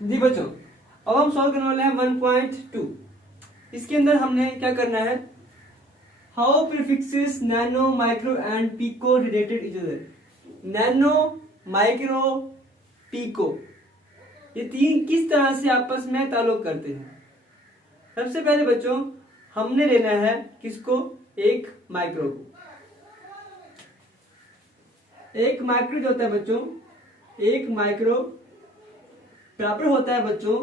जी बच्चों, अब हम सॉल्व करने वाले हैं 1.2। इसके अंदर हमने क्या करना है, how prefixes nano, micro and pico related each other. Nano, micro, pico, ये तीन किस तरह से आपस में ताल्लुक करते हैं। सबसे पहले बच्चों हमने लेना है किसको, एक माइक्रो को। एक माइक्रो जो होता है बच्चों, एक माइक्रो बराबर होता है बच्चों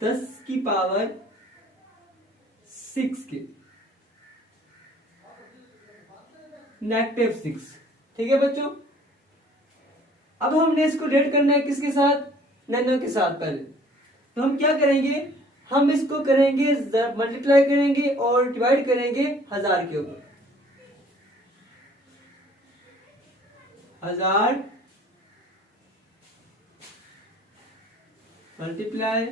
10⁻⁶ के, -6। ठीक है बच्चों। अब हमने इसको रेट करना है किसके साथ, नैनो के साथ। पहले तो हम क्या करेंगे, हम इसको करेंगे मल्टीप्लाई करेंगे और डिवाइड करेंगे 1000 के ऊपर। 1000 मल्टीप्लाई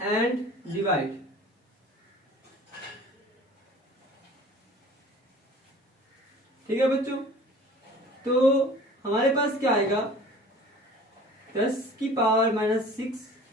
एंड डिवाइड। ठीक है बच्चों, तो हमारे पास क्या आएगा, 10⁻⁻6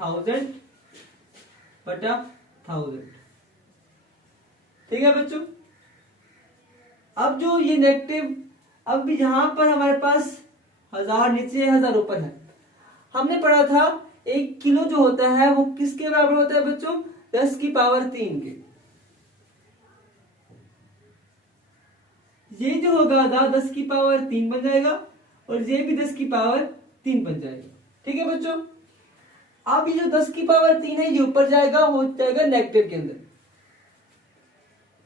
1000 बटा 1000। ठीक है बच्चों। अब जो ये नेगेटिव, अब यहां पर हमारे पास 1000 नीचे 1000 ऊपर है। हमने पढ़ा था 1 किलो जो होता है वो किसके बराबर होता है बच्चों, 10⁻³ के। ये जो होगा 10⁻³ बन जाएगा और ये भी 10⁻³ बन जाएगा। ठीक है बच्चों। अब ये जो 10⁻³ है ये ऊपर जाएगा, वो जाएगा नेगेटिव के अंदर।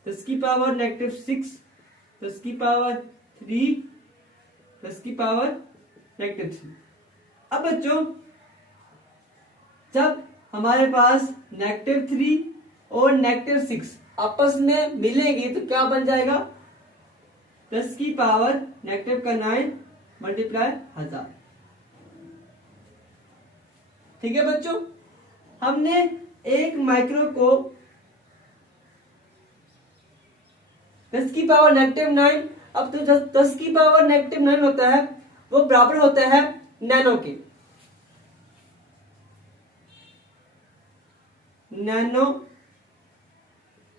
10⁻⁻6, 10⁻3, 10⁻⁻3। अब बच्चों जब हमारे पास -3 और -6 आपस में मिलेंगे तो क्या बन जाएगा, 10⁻⁹ मल्टीप्लाई 1000। ठीक है बच्चों। हमने एक माइक्रो को 10⁻⁹, अब तो 10⁻⁹ होता है वो बराबर होता है नैनो के। Nano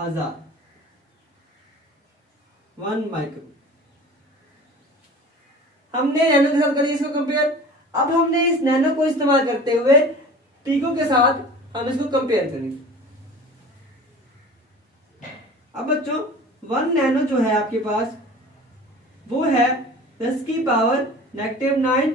1000, 1 micro. हमने नैनो के साथ करिए इसको कंपेयर। अब हमने इस नैनो को इस्तेमाल करते हुए पिको के साथ हम इसको कंपेयर करेंगे। अब बच्चों 1 नैनो जो है आपके पास वो है 10⁻⁹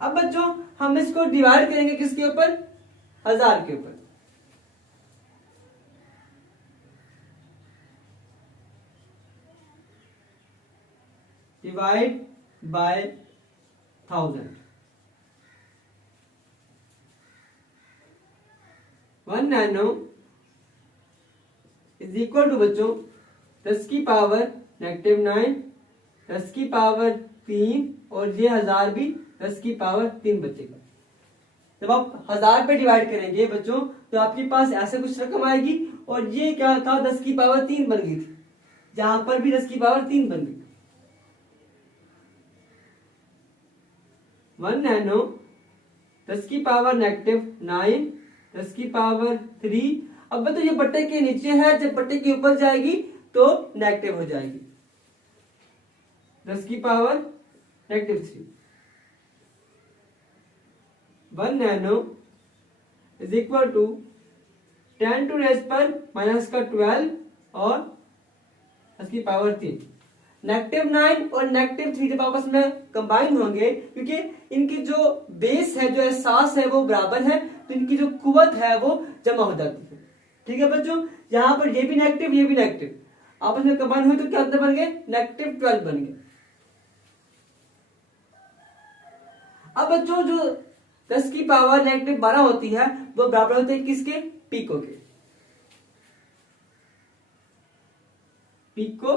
अब बच्चों हम इसको डिवाइड करेंगे किसके ऊपर, 1000 के ऊपर। Divide by 1000। 1 nano is equal to बच्चों 10⁻⁹, 10⁻³ और ये 1000 भी 10⁻³ बचेगा। जब आप 1000 पे डिवाइड करेंगे बच्चों तो आपके पास ऐसे कुछ रकम आएगी, और ये क्या था 10⁻³ बन गई थी, जहां पर भी 10⁻³ बन गई। 1 नैनो 10⁻⁹, 10⁻3। अब तो ये बट्टे के नीचे है, जब बट्टे के ऊपर जाएगी तो नेगेटिव हो जाएगी, 10⁻⁻3। 1 नैनो इज इक्वल टू 10⁻⁻12 और 10⁻3। -9 और -3 जब आपस में कंबाइन होंगे, क्योंकि इनकी जो बेस है, जो एहसास है वो बराबर है, तो इनकी जो कुवत है वो जमा हो जाती है। ठीक है बच्चों। यहां पर ये भी नेगेटिव, ये भी नेगेटिव आपस में कंबाइन हुए तो क्या बन गए, -12 बन गए। अब बच्चों जो 10⁻⁻12 होती है वो बराबर होती है किसके, पिको के। पिको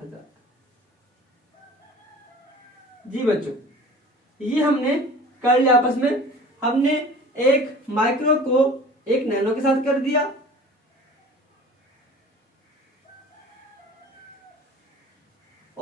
1000। जी बच्चों ये हमने कर लिया आपस में। हमने एक माइक्रो को एक नैनो के साथ कर दिया,